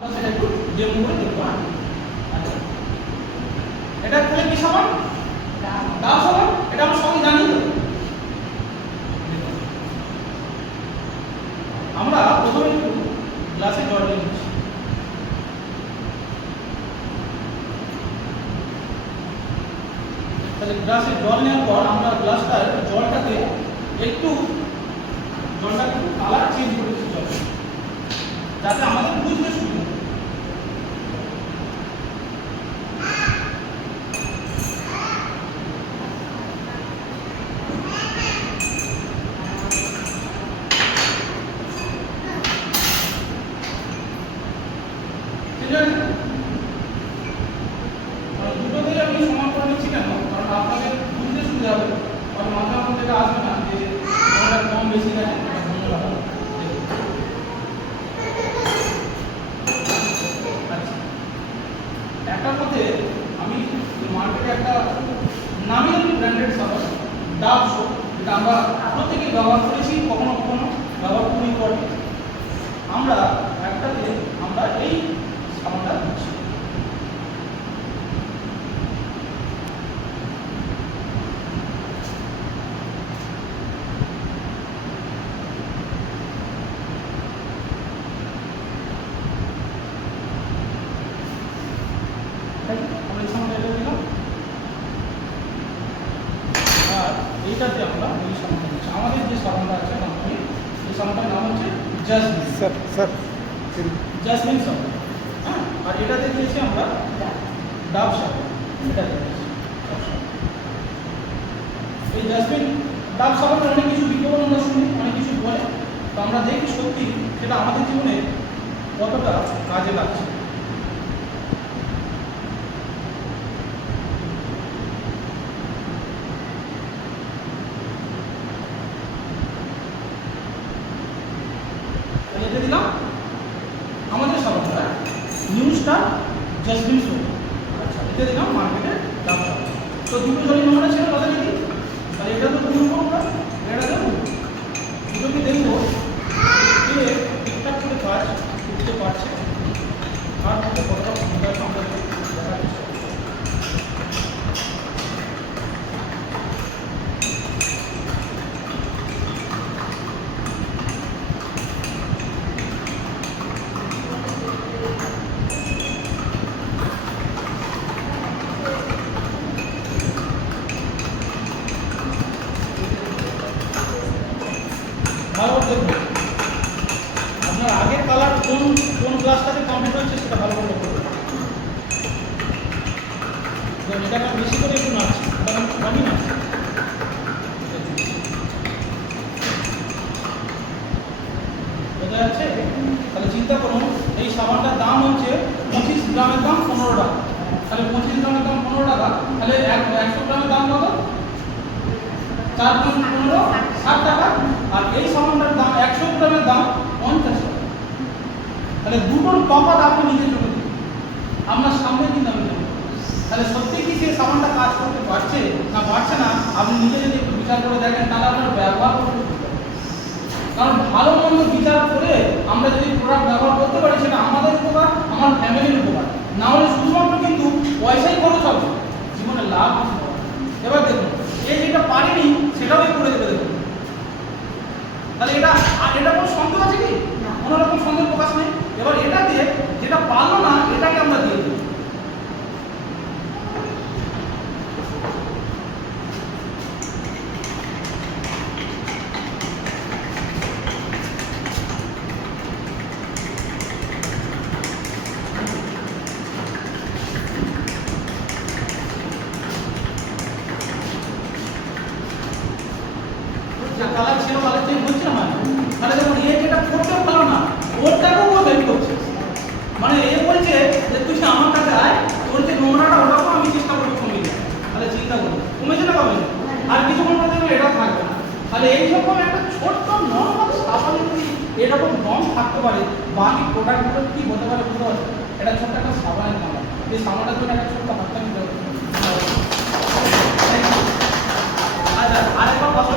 সেটা একটু ডেমো করে দেখবো। আচ্ছা, এটা তাহলে কি সমান? ডাব সমান। এটা আমরা সবাই জানি তো। আমরা প্রথমে একটু গ্লাসে জল নিয়ে নিচ্ছি। তাহলে গ্লাসে জল নেওয়ার পর আমরা গ্লাসটার জলটাকে একটু কালার চেঞ্জ করে দিচ্ছি জল, যাতে আমাদের বুঝতে সুবিধা হয়। দুটো থেকে আমি সমান করে নিচ্ছি কেন? কারণ আপনাদের বুঝতে সুবিধা হবে, কারণ মাথার মধ্যে এটা আসবে না যে এটা কম বেশি গেছে। আচ্ছা, একটার মধ্যে আমি মার্কেটে একটা নামি দামি ব্র্যান্ডেড সাবান ডাব সোপ, যেটা আমরা প্রত্যেকেই ব্যবহার করেছি, কখনো কখনো ব্যবহার করি পরে। আমরা একটাতে আমরা এই সাবানটা দিচ্ছি। আমরা এই সাবানটা এটা দিলাম, আর এইটাতে আমরা এই সাবানটা দিচ্ছি। আমাদের যে সাবানটা আছে কোম্পানি, এই সাবানটার নাম হচ্ছে জাসমিন। স্যার জাসমিন সাবান। হ্যাঁ, আর এটাতে দিয়েছি আমরা ডাব সাবান। এটা দিয়েছি ডাব সাবান। এই জাসমিন ডাব সাবানের অনেক কিছু বিজ্ঞাপন আমরা শুনি, অনেক কিছু বলে, তো আমরা দেখি সত্যি সেটা আমাদের জীবনে কতটা কাজে লাগছে। এটা দিলাম আমাদের সাবানটা নিউ স্টার জাসমিন সোপ। আচ্ছা, এটা দিলাম মার্কেটে ডাব সাবান। তো দুটো জল নোংরা ছিল, কথা দেখি তাহলে এটা তো দুটো নোংরা, এটা দেবো দুটোকে দেখবো যে ঠিকঠাক করে কাজ করতে পারছে, আর মধ্যে কতটা ক্ষমতা আছে আমরা দেখার চেষ্টা করি। ভালো করে দেখুন আপনার আগের কালার কোন কোন গ্লাসটাতে কমপ্লিট হচ্ছে সেটা ভালো করে লক্ষ্য করুন। এটাকে বেশি করে একটু নাড়ছি, এটা আমি কমই নাড়ছি। বোঝা যাচ্ছে? তাহলে চিন্তা করুন, এই সাবানটার দাম হচ্ছে 25 গ্রামের দাম 15 টাকা। তাহলে 25 গ্রামের দাম 15 টাকা, তাহলে 100 গ্রামের দাম কত? 4 গুণ 15 60 টাকা। আর এই সাবানটার দাম 100 গ্রামের দাম 50 টাকা। তাহলে দুটোর তফাৎ আপনি নিজে চলে দিন, আপনার সামনে কিন্তু আমি দেবো। তাহলে সত্যি কি সেই সাবানটা কাজ করতে পারছে না পারছে না, আপনি নিজে যদি একটু বিচার করে দেখেন, তাহলে আপনার ব্যবহার করতে হবে। কারণ ভালো মন্দ বিচার করে আমরা যদি প্রোডাক্ট ব্যবহার করতে পারি, সেটা আমাদের উপকার, আমার ফ্যামিলির উপকার। না হলে শুধুমাত্র কিন্তু পয়সাই খরচ হবে, জীবনে লাভ কিছু হবে। এবার দেখুন, এই যেটা পারেনি সেটাও করে দেবে দেখুন। তাহলে এটা কোনো সন্দেহ আছে কি? কোনো রকম সন্দেহ প্রকাশ নেই। এবার এটা দিয়ে যেটা পারলো না, এটাকে আমরা দিয়ে দিই। কালার ছিল, কালার চেঞ্জ হচ্ছে না। তাহলে দেখুন, এ যেটা করতে পারলো না, ওরটাকেও ও বের করছে। মানে এ বলছে যে তুই আমার কাছে আয়, তোর যে নোংরাটা ওটাকেও আমি চেষ্টা করবো কমিয়ে দিই। তাহলে চিন্তা করুন, কমেছে না কমে? আর কিছুক্ষণ পর দেখবেন এটা থাকবে না। তাহলে এইরকম একটা ছোট্ট নর্মাল সাবানে যদি এরকম রং থাকতে পারে, বাকি প্রোডাক্টগুলো কি হতে পারে বুঝতে পারছেন? এটা ছোট্ট একটা সাবানের কালার, এই সাবানটার জন্য একটা ছোট্ট হাতটা নিতে হবে। আচ্ছা, আরেকবার কথা